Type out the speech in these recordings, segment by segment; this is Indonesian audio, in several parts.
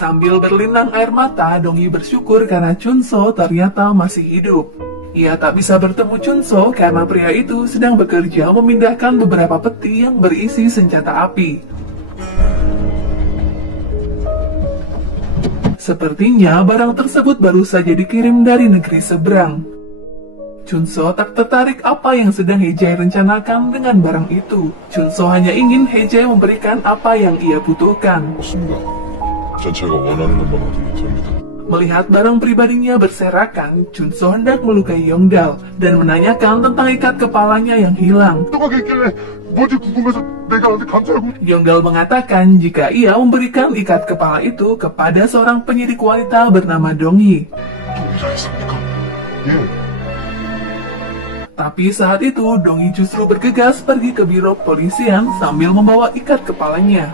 Sambil berlinang air mata, Dongyi bersyukur karena Chunso ternyata masih hidup. Ia tak bisa bertemu Chunso karena pria itu sedang bekerja memindahkan beberapa peti yang berisi senjata api. Sepertinya barang tersebut baru saja dikirim dari negeri seberang. Chunso tak tertarik apa yang sedang Hee-jae rencanakan dengan barang itu. Chunso hanya ingin Hee-jae memberikan apa yang ia butuhkan. Melihat barang pribadinya berserakan, Chunso hendak melukai Yongdal dan menanyakan tentang ikat kepalanya yang hilang. Yongdal mengatakan jika ia memberikan ikat kepala itu kepada seorang penyidik wanita bernama Dongyi. Tapi saat itu, Dongyi justru bergegas pergi ke biro kepolisian sambil membawa ikat kepalanya.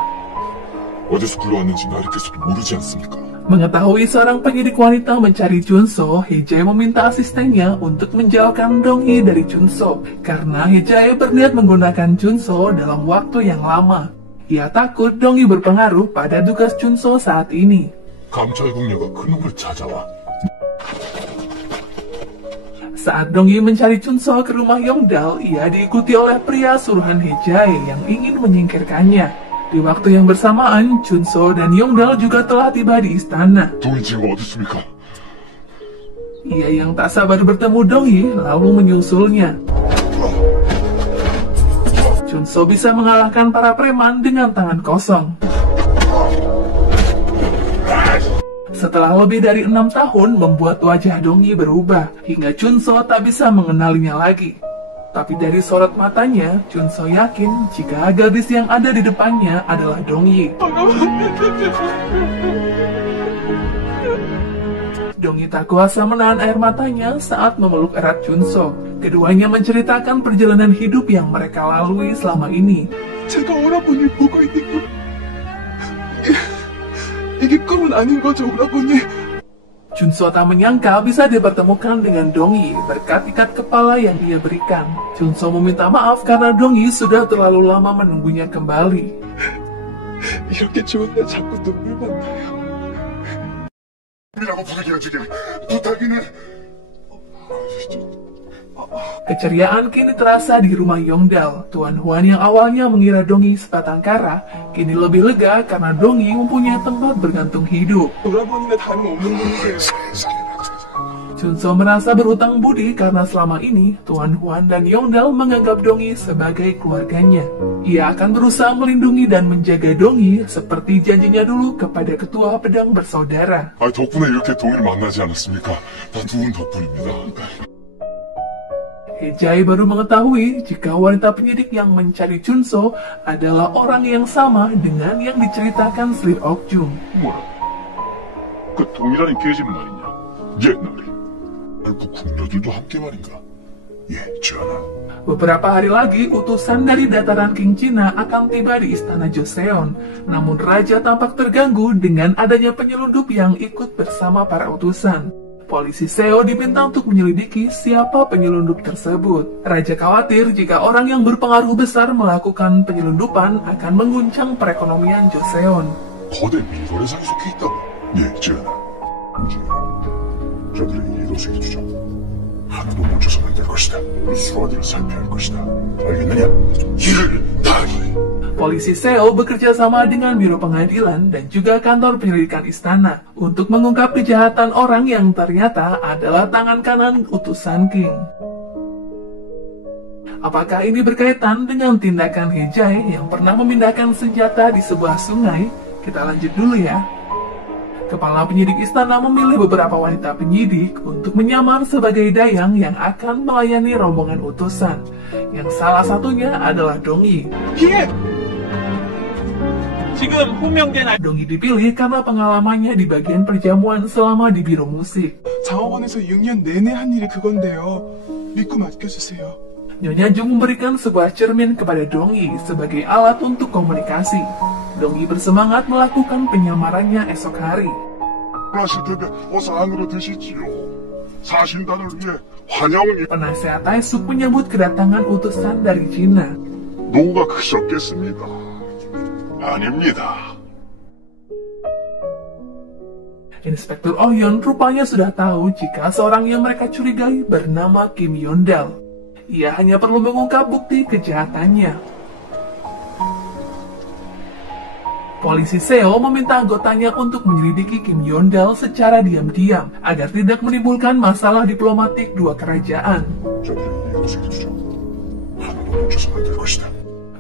Mengetahui seorang penyidik wanita mencari Chunso, Hee-jae meminta asistennya untuk menjauhkan Dongyi dari Chunso karena Hee-jae berniat menggunakan Chunso dalam waktu yang lama. Ia takut Dongyi berpengaruh pada tugas Chunso saat ini. Saat Dongyi mencari Chunso ke rumah Yongdal, ia diikuti oleh pria suruhan Hee-jae yang ingin menyingkirkannya. Di waktu yang bersamaan, Chunso dan Yongdal juga telah tiba di istana. Ia yang tak sabar bertemu Dongyi lalu menyusulnya. Chunso bisa mengalahkan para preman dengan tangan kosong. Setelah lebih dari 6 tahun membuat wajah Dongyi berubah, hingga Chunso tak bisa mengenalinya lagi. Tapi dari sorot matanya, Chunso yakin jika gadis yang ada di depannya adalah Dongyi. Dongyi tak kuasa menahan air matanya saat memeluk erat Chunso. Keduanya menceritakan perjalanan hidup yang mereka lalui selama ini. Chunso tak menyangka bisa dipertemukan dengan Dongyi berkat ikat kepala yang dia berikan. Chunso meminta maaf karena Dongyi sudah terlalu lama menunggunya kembali. Keceriaan kini terasa di rumah Yongdal. Tuan Huan yang awalnya mengira Dongyi sebatang kara, kini lebih lega karena Dongyi mempunyai tempat bergantung hidup. Chunso merasa berhutang budi karena selama ini Tuan Huan dan Yongdal menganggap Dongyi sebagai keluarganya. Ia akan berusaha melindungi dan menjaga Dongyi seperti janjinya dulu kepada ketua pedang bersaudara. Hee-jae baru mengetahui jika wanita penyidik yang mencari Chunso adalah orang yang sama dengan yang diceritakan Sri Ok-jung. Beberapa hari lagi, utusan dari dataran King Cina akan tiba di istana Joseon. Namun Raja tampak terganggu dengan adanya penyelundup yang ikut bersama para utusan. Polisi Seo diminta untuk menyelidiki siapa penyelundup tersebut. Raja khawatir jika orang yang berpengaruh besar melakukan penyelundupan akan mengguncang perekonomian Joseon. Polisi Seo bekerja sama dengan Biro Pengadilan dan juga kantor penyelidikan istana untuk mengungkap kejahatan orang yang ternyata adalah tangan kanan utusan King. Apakah ini berkaitan dengan tindakan Hee-jae yang pernah memindahkan senjata di sebuah sungai? Kita lanjut dulu ya. Kepala penyidik istana memilih beberapa wanita penyidik untuk menyamar sebagai dayang yang akan melayani rombongan utusan, yang salah satunya adalah Dongyi. Dongyi dipilih karena pengalamannya di bagian perjamuan selama di biro musik. 장학원에서 6년 내내 한 일이 그건데요. 믿고 맡겨주세요. Nyonya Jung memberikan sebuah cermin kepada Dongyi sebagai alat untuk komunikasi. Dongyi bersemangat melakukan penyamarannya esok hari. Penasehat Taesuk menyambut kedatangan utusan dari Cina. 노가 크셨겠습니다. 아닙니다. Inspektur Oh Hyun rupanya sudah tahu jika seorang yang mereka curigai bernama Kim Yondal. Ia hanya perlu mengungkap bukti kejahatannya. Polisi Seo meminta anggotanya untuk menyelidiki Kim Yondal secara diam-diam agar tidak menimbulkan masalah diplomatik dua kerajaan.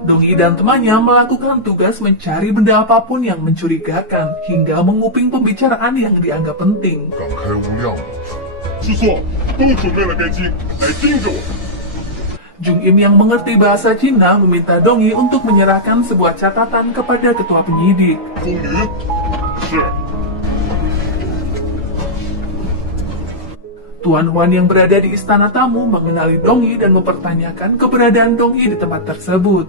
Dong-i dan temannya melakukan tugas mencari benda apapun yang mencurigakan hingga menguping pembicaraan yang dianggap penting. Jung-im yang mengerti bahasa Cina meminta Dong-i untuk menyerahkan sebuah catatan kepada ketua penyidik. Tuan Huan yang berada di istana tamu mengenali Dong-i dan mempertanyakan keberadaan Dong-i di tempat tersebut.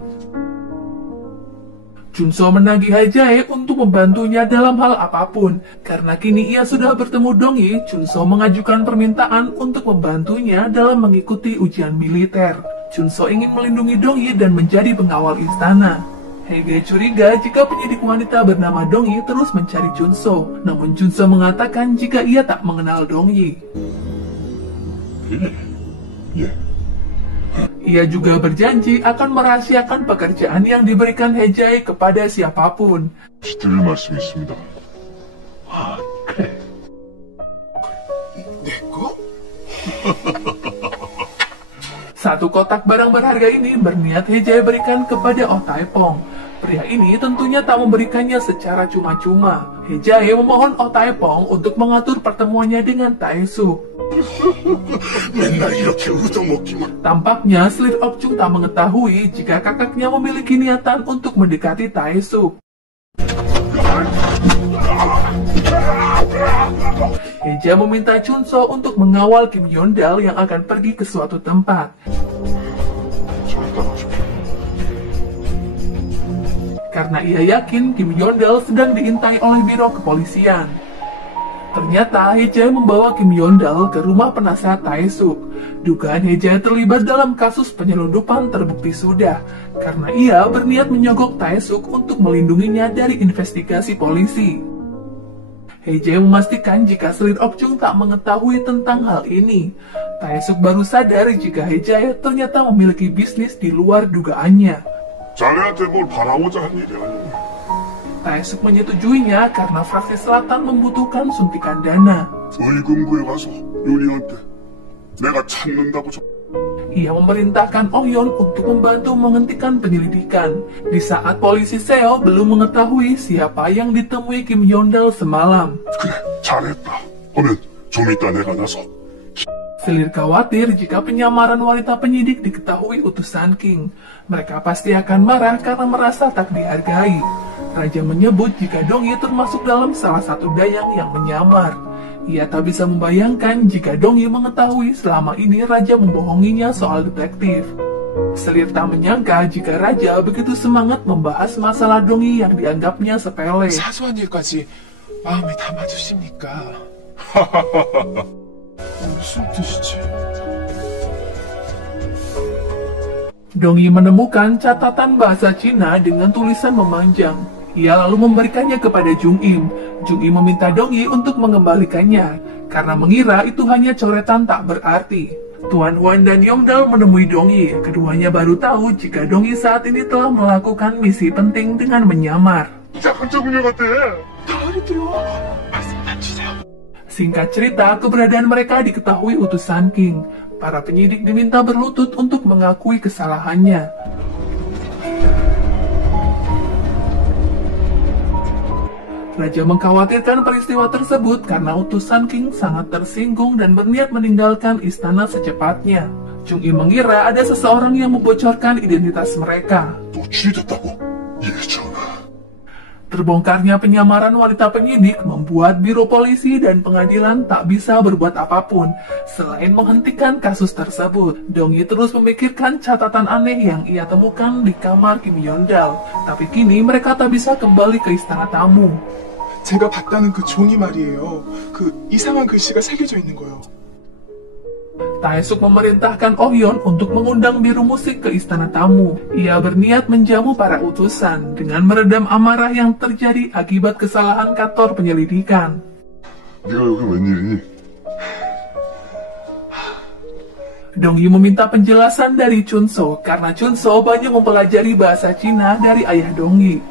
Junso menagih Hae-jae untuk membantunya dalam hal apapun. Karena kini ia sudah bertemu Dong-i, Junso mengajukan permintaan untuk membantunya dalam mengikuti ujian militer. Junso ingin melindungi Dong-i dan menjadi pengawal istana. Hae-jae curiga jika penyidik wanita bernama Dong-i terus mencari Junso. Namun Junso mengatakan jika ia tak mengenal Dong-i. Ia juga berjanji akan merahasiakan pekerjaan yang diberikan Hae-jae kepada siapapun. Satu kotak barang berharga ini berniat Hae-jae berikan kepada Oh Taepong. Pria ini tentunya tak memberikannya secara cuma-cuma. Hae-jae memohon Oh Taepong untuk mengatur pertemuannya dengan Tae-suk. Tampaknya Slir Ok-chung tak mengetahui jika kakaknya memiliki niatan untuk mendekati Tae-suk. Hae-jae meminta Junso untuk mengawal Kim Yondal yang akan pergi ke suatu tempat. Karena ia yakin Kim Yondal sedang diintai oleh biro kepolisian. Ternyata Hae-jae membawa Kim Yondal ke rumah penasehat Tae-suk. Dugaan Hae-jae terlibat dalam kasus penyelundupan terbukti sudah, karena ia berniat menyogok Tae-suk untuk melindunginya dari investigasi polisi. Hae-jae memastikan jika Slir Ok-chung tak mengetahui tentang hal ini. Tae-suk baru sadar jika Hae-jae ternyata memiliki bisnis di luar dugaannya. Tae-suk menyetujuinya karena fraksi selatan membutuhkan suntikan dana. Ia memerintahkan Oh Hyun untuk membantu menghentikan penyelidikan. Di saat polisi Seo belum mengetahui siapa yang ditemui Kim Yondal semalam. Selir khawatir jika penyamaran wanita penyidik diketahui utusan King. Mereka pasti akan marah karena merasa tak dihargai. Raja menyebut jika Dong-i termasuk dalam salah satu dayang yang menyamar. Ia tak bisa membayangkan jika Dong-i mengetahui selama ini Raja membohonginya soal detektif. Selir tak menyangka jika Raja begitu semangat membahas masalah Dong-i yang dianggapnya sepele. 사소한 일까지 마음에 담아두십니까? 무슨 뜻이지? Dong-i menemukan catatan bahasa Cina dengan tulisan memanjang. Ia lalu memberikannya kepada Jung-im. Jung-im meminta Dong-i untuk mengembalikannya, karena mengira itu hanya coretan tak berarti. Tuan Huan dan Yongdal menemui Dong-i. Keduanya baru tahu jika Dong-i saat ini telah melakukan misi penting dengan menyamar. Singkat cerita, keberadaan mereka diketahui utusan King. Para penyidik diminta berlutut untuk mengakui kesalahannya. Raja mengkhawatirkan peristiwa tersebut karena utusan King sangat tersinggung dan berniat meninggalkan istana secepatnya. Jung-im mengira ada seseorang yang membocorkan identitas mereka. Terbongkarnya penyamaran wanita penyidik membuat biro polisi dan pengadilan tak bisa berbuat apapun selain menghentikan kasus tersebut. Dong-i terus memikirkan catatan aneh yang ia temukan di kamar Kim Yondal. Tapi kini mereka tak bisa kembali ke istana tamu. 제가 봤다는 그 종이 말이에요. 그 이상한 글씨가 새겨져 있는 거요. Tae-suk memerintahkan Oh Hyun untuk mengundang biru musik ke istana tamu. Ia berniat menjamu para utusan dengan meredam amarah yang terjadi akibat kesalahan kantor penyelidikan. 네가 여기 웬일이니? Dongyi meminta penjelasan dari Chunso karena Chunso banyak mempelajari bahasa Cina dari ayah Dongyi.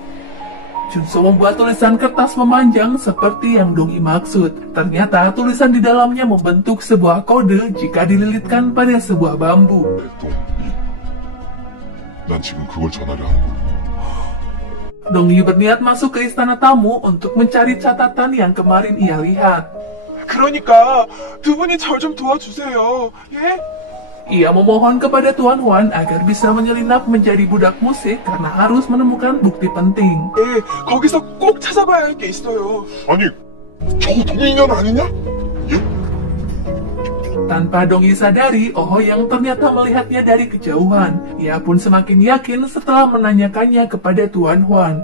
Chunso membuat tulisan kertas memanjang seperti yang Dongyi maksud. Ternyata tulisan di dalamnya membentuk sebuah kode jika dililitkan pada sebuah bambu. 난 지금 그걸 전하려 하는 거야. Dongyi berniat masuk ke istana tamu untuk mencari catatan yang kemarin ia lihat. 그러니까 두 분이 절 좀 도와주세요. 예? Ia memohon kepada Tuan Huan agar bisa menyelinap menjadi budak musik karena harus menemukan bukti penting. 예, 거기서 꼭 찾아봐야 할 게 있어요. 아니, 저거 동인년 아니냐? Tanpa Dongyi sadari, Oh yang ternyata melihatnya dari kejauhan. Ia pun semakin yakin setelah menanyakannya kepada Tuan Huan.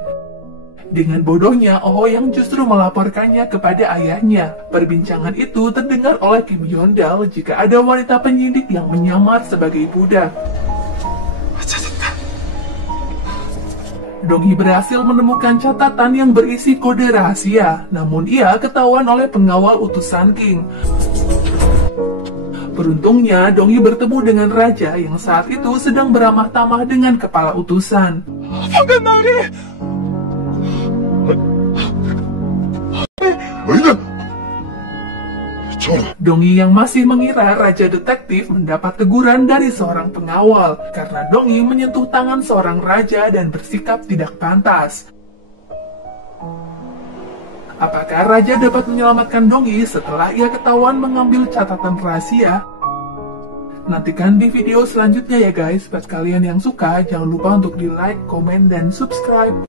Dengan bodohnya, Oh yang justru melaporkannya kepada ayahnya. Perbincangan itu terdengar oleh Kim Hyondal jika ada wanita penyidik yang menyamar sebagai budak. 찾았다. Dongyi berhasil menemukan catatan yang berisi kode rahasia, namun ia ketahuan oleh pengawal utusan King. Beruntungnya, Dongyi bertemu dengan raja yang saat itu sedang beramah tamah dengan kepala utusan. 방금 나으리! 아니다! 전하, Dongyi yang masih mengira raja detektif mendapat teguran dari seorang pengawal karena Dongyi menyentuh tangan seorang raja dan bersikap tidak pantas. Apakah raja dapat menyelamatkan Dongyi setelah ia ketahuan mengambil catatan rahasia? Nantikan di video selanjutnya ya guys. Buat kalian yang suka, jangan lupa untuk di like, komen, dan subscribe.